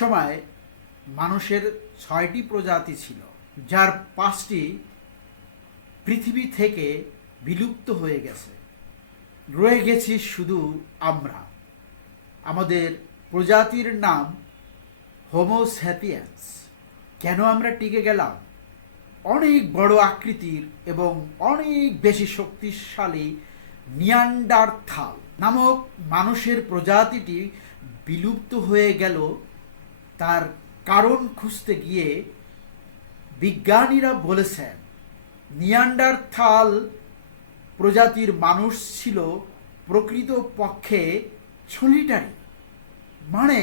একসময় মানুষের ছয়টি প্রজাতি ছিল, যার পাঁচটি পৃথিবী থেকে বিলুপ্ত হয়ে গেছে। রয়ে গেছি শুধু আমরা। আমাদের প্রজাতির নাম হোমোস্যাপিয়ান্স কেন আমরা টিকে গেলাম? অনেক বড় আকৃতির এবং অনেক বেশি শক্তিশালী নিয়ান্ডারথাল নামক মানুষের প্রজাতিটি বিলুপ্ত হয়ে গেল তার কারণ খুঁজতে গিয়ে বিজ্ঞানীরা বলেছেন, নিয়ান্ডারথাল প্রজাতির মানুষ ছিল প্রকৃত পক্ষে ছলিটারি মানে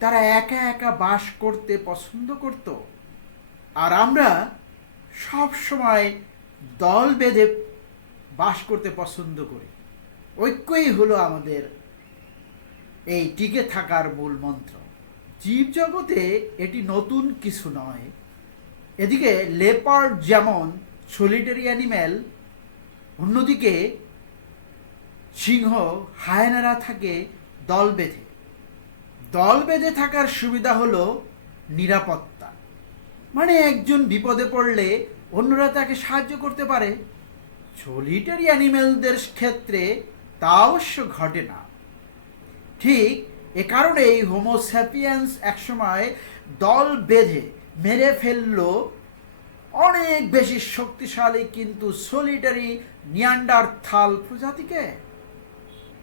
তারা একা একা বাস করতে পছন্দ করত। আর আমরা সব সময় দল বেঁধে বাস করতে পছন্দ করি। ঐক্যই হলো আমাদের এই টিকে থাকার মূল মন্ত্র। জীবজগতে এটি নতুন কিছু নয়। এদিকে লেপার্ড যেমন সলিটারি অ্যানিম্যাল অন্যদিকে সিংহ, হায়নারা থাকে দল বেঁধে। দল বেঁধে থাকার সুবিধা হলো নিরাপত্তা। মানে একজন বিপদে পড়লে অন্যরা তাকে সাহায্য করতে পারে। সলিটারি অ্যানিম্যালদের ক্ষেত্রে তা অবশ্য ঘটে না। ঠিক এ কারণে কারণেই হোমোস্যাপিয়েন্স একসময় দল বেঁধে মেরে ফেলল। অনেক বেশি শক্তিশালী কিন্তু সলিটারি নিয়ান্ডার থাল প্রজাতিকে।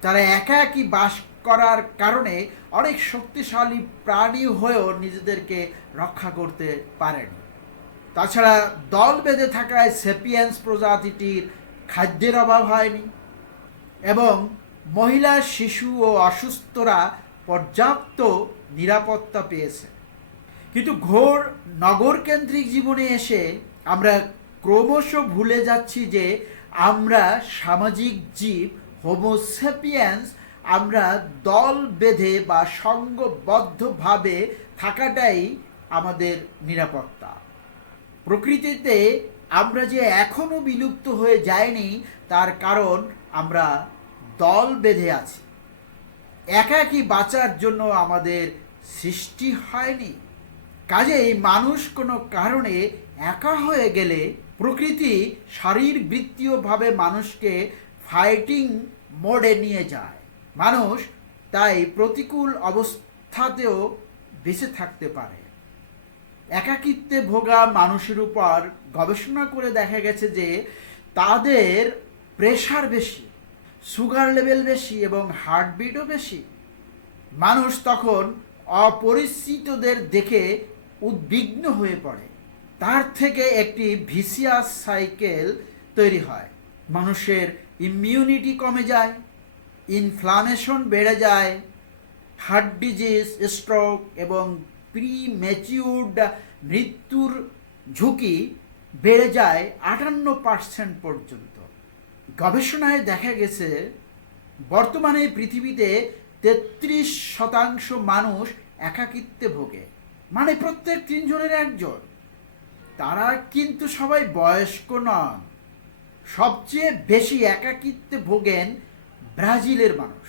তারা একা একই বাস করার কারণে অনেক শক্তিশালী প্রাণী হয়েও নিজেদেরকে রক্ষা করতে পারেনি। তাছাড়া দল বেঁধে থাকায় সেপিয়েন্স প্রজাতিটির খাদ্যের অভাব হয়নি। এবং মহিলা, শিশু ও অসুস্থরা পর্যাপ্ত নিরাপত্তা পেয়েছে। কিন্তু ঘোর নগরকেন্দ্রিক জীবনে এসে আমরা ক্রমশ ভুলে যাচ্ছি যে আমরা সামাজিক জীব হোমোসেপিয়েন্স আমরা দল বেঁধে বা সঙ্গবদ্ধভাবে থাকাটাই আমাদের নিরাপত্তা। প্রকৃতিতে আমরা যে এখনও বিলুপ্ত হয়ে যায়নি তার কারণ আমরা দল বেঁধে আছি। একাকি বাঁচার জন্য আমাদের সৃষ্টি হয়নি। কাজেই মানুষ কোনো কারণে একা হয়ে গেলে প্রকৃতি শারীরবৃত্তীয়ভাবে মানুষকে ফাইটিং মোডে নিয়ে যায়। মানুষ তাই প্রতিকূল অবস্থাতেও বেঁচে থাকতে পারে। একাকিত্বে ভোগা মানুষের উপর গবেষণা করে দেখা গেছে যে তাদের প্রেশার বেশি। সুগার লেভেল বেশি এবং হার্টবিটও বেশি। মানুষ তখন অপরিচিতদের দেখে উদ্বিগ্ন হয়ে পড়ে। তার থেকে একটি ভিসিয়াস সাইকেল তৈরি হয়। মানুষের ইমিউনিটি কমে যায় ইনফ্লামেশন বেড়ে যায় হার্ট ডিজিজ স্ট্রোক এবং প্রি ম্যাচিউরড মৃত্যুর ঝুঁকি বেড়ে যায় আটান্ন পার্সেন্ট পর্যন্ত। গবেষণায় দেখা গেছে, বর্তমানে পৃথিবীতে তেত্রিশ শতাংশ মানুষ একাকিত্বে ভোগে। মানে প্রত্যেক তিনজনের একজন। তারা কিন্তু সবাই বয়স্ক নন। সবচেয়ে বেশি একাকিত্বে ভোগেন ব্রাজিলের মানুষ।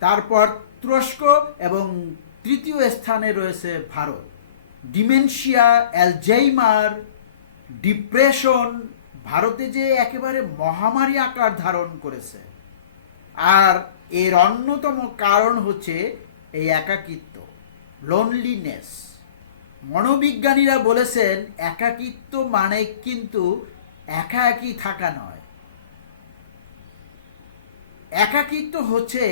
তারপর তুরস্ক এবং তৃতীয় স্থানে রয়েছে ভারত। ডিমেনশিয়া, অ্যালজাইমার, ডিপ্রেশন ভারতে যে একেবারে মহামারী আকার ধারণ করেছে, আর এর অন্যতম কারণ হচ্ছে এই একাকিত্ব লোনলিনেস মনোবিজ্ঞানীরা বলেছেন, একাকিত্ব মানে কিন্তু একা একই থাকা নয়। একাকিত্ব হচ্ছে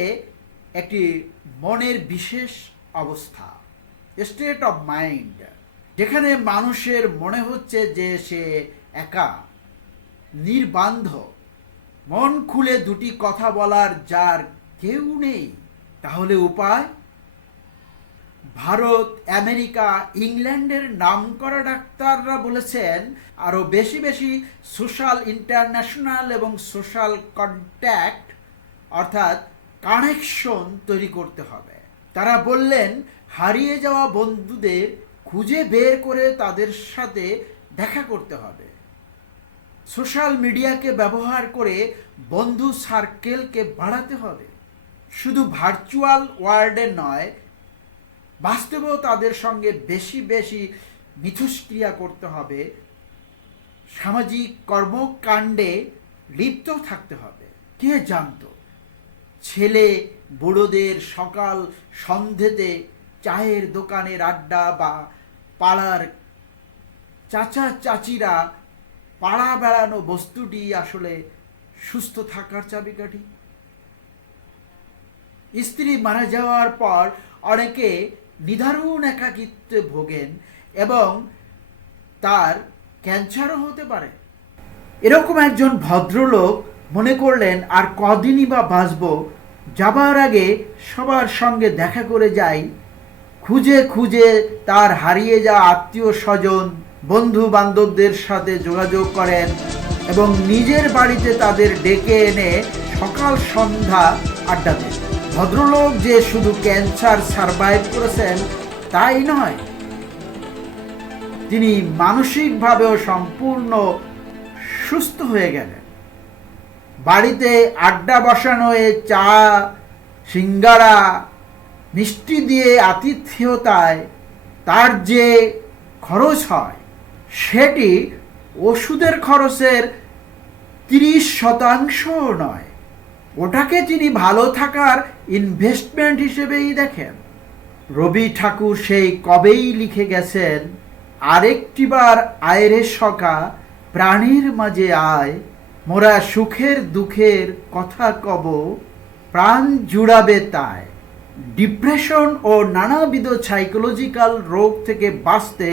একটি মনের বিশেষ অবস্থা স্টেট অফ মাইন্ড যেখানে মানুষের মনে হচ্ছে যে সে একা। নির্বান্ধ। মন খুলে দুটি কথা বলার যার কেউ নেই। তাহলে উপায়? ভারত, আমেরিকা, ইংল্যান্ডের নামকরা ডাক্তাররা বলেছেন আরও বেশি বেশি সোশ্যাল ইন্টারন্যাশনাল এবং সোশ্যাল কন্ট্যাক্ট, অর্থাৎ কানেকশন তৈরি করতে হবে। তারা বললেন, হারিয়ে যাওয়া বন্ধুদের খুঁজে বের করে তাদের সাথে দেখা করতে হবে। সোশ্যাল মিডিয়াকে ব্যবহার করে বন্ধু সার্কেলকে বাড়াতে হবে। শুধু ভার্চুয়াল ওয়ার্ল্ডে নয়, বাস্তবেও তাদের সঙ্গে বেশি বেশি মিথস্ক্রিয়া করতে হবে। সামাজিক কর্মকাণ্ডে লিপ্ত থাকতে হবে। কে জানতো? ছেলে বুড়োদের সকাল সন্ধেতে চায়ের দোকানের আড্ডা বা পাড়ার চাচা চাচিরা পাড়া বেড়ানো বস্তুটি আসলে সুস্থ থাকার চাবিকাঠি। স্ত্রী মারা যাওয়ার পর অনেকে নিদারুণ একাকিত্বে ভোগেন এবং তার ক্যান্সারও হতে পারে। এরকম একজন ভদ্রলোক মনে করলেন, আর কদিনই বা বাঁচব? যাবার আগে সবার সঙ্গে দেখা করে যাই। খুঁজে খুঁজে তার হারিয়ে যাওয়া আত্মীয় স্বজন বন্ধু বান্ধবদের সাথে যোগাযোগ করেন এবং নিজের বাড়িতে তাদের ডেকে এনে সকাল সন্ধ্যা আড্ডা দেন। ভদ্রলোক যে শুধু ক্যান্সার সারভাইভ করেছেন, তাই নয়, তিনি মানসিকভাবেও সম্পূর্ণ সুস্থ হয়ে গেলেন। বাড়িতে আড্ডা বসানো চা, সিঙ্গারা, মিষ্টি দিয়ে আতিথেয়তায় তার যে খরচ হয় সেটি ওষুধের খরচের তিরিশ শতাংশ নয়। ওটাকে তিনি ভালো থাকার ইনভেস্টমেন্ট হিসেবেই দেখেন। রবি ঠাকুর সেই কবেই লিখে গেছেন, আরেকটিবার আয়রে সকা, প্রাণীর মাঝে আয়, মোরা সুখের দুঃখের কথা কব, প্রাণ জুড়াবে তাই ডিপ্রেশন ও নানাবিধ সাইকোলজিক্যাল রোগ থেকে বাঁচতে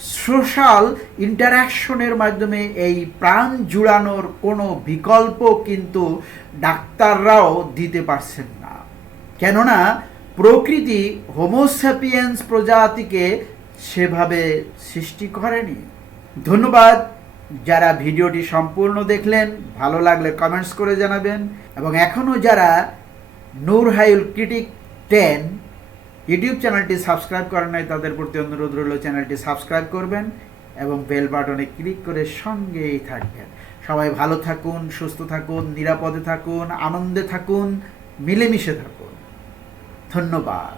সোশ্যাল ইন্টারাকশনের মাধ্যমে এই প্রাণ জুড়ানোর কোনো বিকল্প কিন্তু ডাক্তাররাও দিতে পারছেন না। কেননা প্রকৃতি হোমোস্যাপিয়েন্স প্রজাতিকে সেভাবে সৃষ্টি করেনি। ধন্যবাদ। যারা ভিডিওটি সম্পূর্ণ দেখলেন, ভালো লাগলে কমেন্টস করে জানাবেন। এবং এখনও যারা নূর হাইল ক্রিটিক টেন ইউটিউব চ্যানেলটি সাবস্ক্রাইব করেন নাই, তাদের প্রতি অনুরোধ রইল চ্যানেলটি সাবস্ক্রাইব করবেন এবং বেল বাটনে ক্লিক করে সঙ্গেই থাকবেন। সবাই ভালো থাকুন, সুস্থ থাকুন, নিরাপদে থাকুন, আনন্দে থাকুন, মিলেমিশে থাকুন। ধন্যবাদ।